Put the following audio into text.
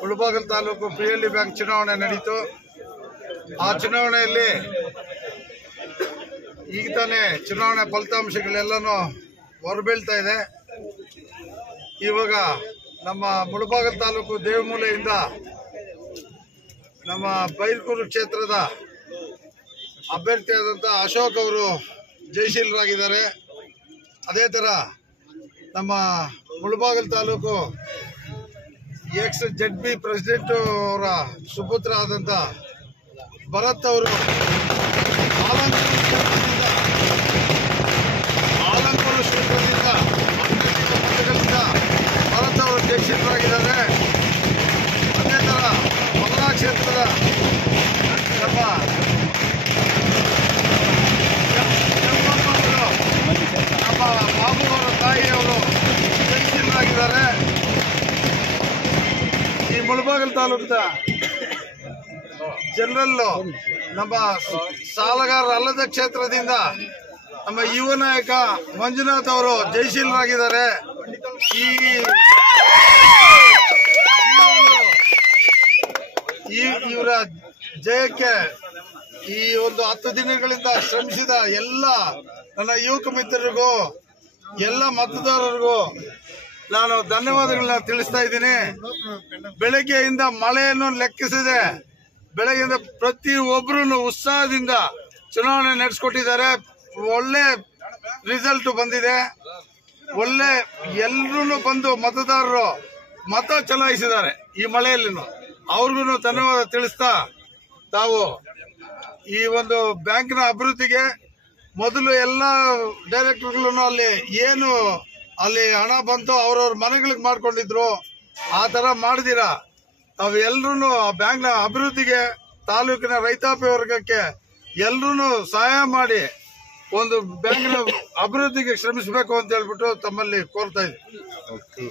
Mulbagal taluk PLD bank ಚುನಾವಣೆ ನಡೀತು. ಆ ಚುನಾವಣೆಯಲ್ಲಿ ಈಗ ತಾನೇ ಚುನಾವಣೆ ಫಲಿತಾಂಶಗಳೆಲ್ಲನೂ ಹೊರಬೀಳ್ತಾ ಇದೆ. ಇವಾಗ ನಮ್ಮ ಮುಳಬಾಗಿಲು ತಾಲೂಕು ದೇವಮೂಲೆಯಿಂದ ನಮ್ಮ ಬೈಲ್ಕೂರು ಕ್ಷೇತ್ರದ ಅಭ್ಯರ್ಥಿಯಾದಂಥ ಅಶೋಕ್ ಅವರು ಜಯಶೀಲರಾಗಿದ್ದಾರೆ. ಅದೇ ಥರ ನಮ್ಮ ಮುಳಬಾಗಿಲು ತಾಲೂಕು ZB ಪ್ರೆಸಿಡೆಂಟ್ ಅವರ ಸುಪುತ್ರ ಆದಂಥ ಭರತ್ ಅವರು ಆಲಂಕೂರು ಕ್ಷೇತ್ರದಿಂದ ಭರತ್ ಅವರು ಜಯಶೀಲರಾಗಿದ್ದಾರೆ. ಅದೇ ಥರ ಮಲ್ಲಾ ಕ್ಷೇತ್ರದ ನಮ್ಮ ಬಾಬು ಅವರ ತಾಯಿಯವರು ಜಯಶೀಲರಾಗಿದ್ದಾರೆ. ಈ ಮುಳಬಾಗಿಲು ತಾಲೂಕಿನ ಜನರಲ್ ನಮ್ಮ ಸಾಲಗಾರರ ಅಲ್ಲದ ಕ್ಷೇತ್ರದಿಂದ ನಮ್ಮ ಯುವ ನಾಯಕ ಮಂಜುನಾಥ್ ಅವರು ಜಯಶೀಲರಾಗಿದ್ದಾರೆ. ಇವರ ಜಯಕ್ಕೆ ಈ ಒಂದು 10 ದಿನಗಳಿಂದ ಶ್ರಮಿಸಿದ ಎಲ್ಲ ನನ್ನ ಯುವಕ ಮಿತ್ರರಿಗೂ ಎಲ್ಲ ಮತದಾರರಿಗೂ ನಾನು ಧನ್ಯವಾದಗಳನ್ನ ತಿಳಿಸ್ತಾ ಇದ್ದೀನಿ. ಬೆಳಗ್ಗೆಯಿಂದ ಮಳೆಯನ್ನು ಲೆಕ್ಕಿಸದೆ ಬೆಳಗ್ಗೆಯಿಂದ ಪ್ರತಿಯೊಬ್ಬರೂ ಉತ್ಸಾಹದಿಂದ ಚುನಾವಣೆ ನಡೆಸಿಕೊಟ್ಟಿದ್ದಾರೆ. ಒಳ್ಳೆ ರಿಸಲ್ಟ್ ಬಂದಿದೆ. ಒಳ್ಳೆ ಎಲ್ಲರೂ ಬಂದು ಮತದಾರರು ಮತ ಚಲಾಯಿಸಿದ್ದಾರೆ. ಈ ಮಳೆಯಲ್ಲಿನೂ ಅವ್ರಿಗೂ ಧನ್ಯವಾದ ತಿಳಿಸ್ತಾ ತಾವು ಈ ಒಂದು ಬ್ಯಾಂಕಿನ ಅಭಿವೃದ್ಧಿಗೆ ಮೊದಲು ಎಲ್ಲ ಡೈರೆಕ್ಟರ್ಗಳನ್ನು ಅಲ್ಲಿ ಹಣ ಬಂತು ಅವ್ರವ್ರ ಮನೆಗಳಿಗೆ ಮಾಡ್ಕೊಂಡಿದ್ರು. ಆ ತರ ಮಾಡಿದಿರಾ ತಾವು ಎಲ್ಲರೂ ಬ್ಯಾಂಕ್ನ ಅಭಿವೃದ್ಧಿಗೆ ತಾಲೂಕಿನ ರೈತಾಪಿ ವರ್ಗಕ್ಕೆ ಎಲ್ಲರೂ ಸಹಾಯ ಮಾಡಿ ಒಂದು ಬ್ಯಾಂಕಿನ ಅಭಿವೃದ್ಧಿಗೆ ಶ್ರಮಿಸಬೇಕು ಅಂತ ಹೇಳ್ಬಿಟ್ಟು ತಮ್ಮಲ್ಲಿ ಕೋರ್ತಾ ಇದ್ದೀನಿ.